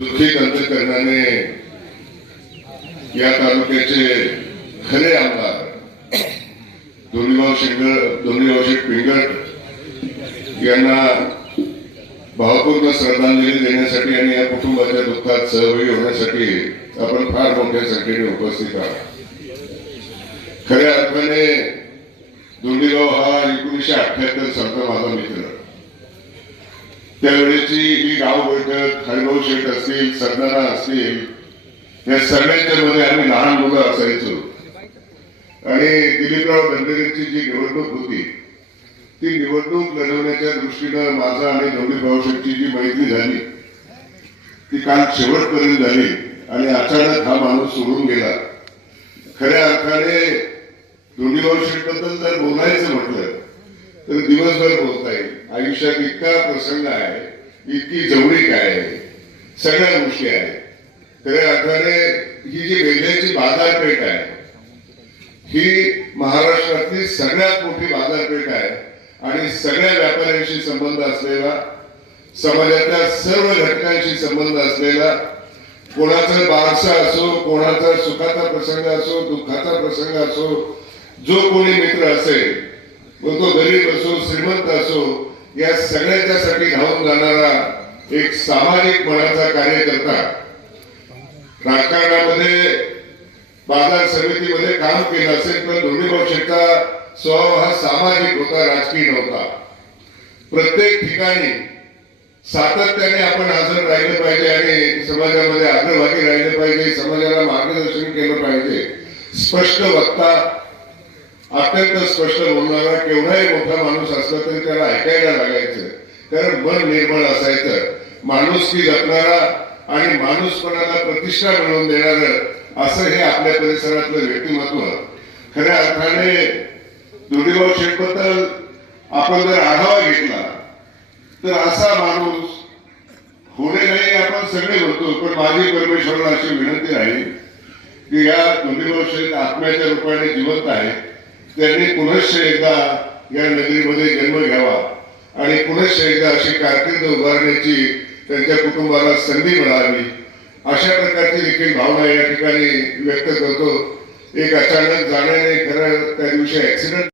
सुखी अंतकरणाने या तालुक्याचे खरे आमदार दोन्हीभाऊ शिंगड दोन्हीभाऊ शेठ पिंगट यांना भावपूर्ण श्रद्धांजली देण्यासाठी आणि या कुटुंबाच्या दुःखात सहभागी होण्यासाठी आपण फार मोठ्या संख्येने उपस्थित आहोत. खऱ्या अर्थाने दोंडीगाव हा एकोणीसशे अठ्याहत्तर सालचा माझा मित्र. त्यावेळेची ही गाव बैठक हरिभाऊ शेठ असतील सरदारा असतील या सगळ्यांच्या मध्ये आम्ही लहान मुलं असायचो. आणि दिलीपराव दंडेकरची जी निवडणूक होती ती निवडणूक लढवण्याच्या दृष्टीनं माझा आणि दोन्ही शेठची जी मैत्री झाली ती काल शेवटपर्यंत झाली आणि अचानक हा माणूस सोडून गेला. खऱ्या अर्थाने दोन्ही बद्दल जर बोलायचं म्हटलं तर दिवसभर बोलता येईल. आयुष्यात इतका प्रसंग आहे इतकी जवळीक आहे सगळ्या गोष्टी आहेत. खऱ्या अर्थाने ही जी वेगळ्याची बाजारपेठ आहे ही महाराष्ट्रातली सगळ्यात मोठी बाजारपेठ आहे आणि सगळ्या व्यापाऱ्यांशी संबंध असलेला समाजातल्या सर्व घटकांशी संबंध असलेला कोणाचा बारसा असो कोणाचा सुखाचा प्रसंग असो दुःखाचा प्रसंग असो जो कोणी मित्र असेल मग तो गरीब असो श्रीमंत असो या सगळ्याच्यासाठी धावून जाणारा एक सामाजिक मनाचा कार्यकर्ता. राजकारणामध्ये बाजार समितीमध्ये काम केलं असेल पण दोन्ही पक्षाचा स्वभाव हा सामाजिक होता राजकीय नव्हता. प्रत्येक ठिकाणी सातत्याने आपण हजर राहिलं पाहिजे आणि समाजामध्ये अग्रभागी राहिलं पाहिजे समाजाला मार्गदर्शन केलं पाहिजे. स्पष्ट वक्ता अत्यंत स्पष्ट बोलणारा केवढाही मोठा माणूस असला तरी त्याला ऐकायला लागायचं. कारण मन निर्मळ असायचं. माणूस की जपणारा आणि माणूसपणाला प्रतिष्ठा मिळवून देणार असं हे आपल्या परिसरातलं व्यक्तिमत्व. खऱ्या अर्थाने दुर्गेभाऊ शेठबद्दल आपण जर आढावा घेतला तर असा माणूस होणे नाही आपण सगळे होतो पण माझी परमेश्वराला अशी विनंती आहे की या दुर्गेभाऊ शेठ आत्म्याच्या रूपाने जिवंत आहेत त्यांनी पुनश्च एकदा या नगरीमध्ये जन्म घ्यावा. आणि पुनश्च एकदा अशी कारकीर्द उभारण्याची त्यांच्या कुटुंबाला संधी मिळावी. अशा प्रकारची देखील भावना या ठिकाणी व्यक्त करतो. एक अचानक जाण्याने खरं त्या दिवशी ऍक्सिडेंट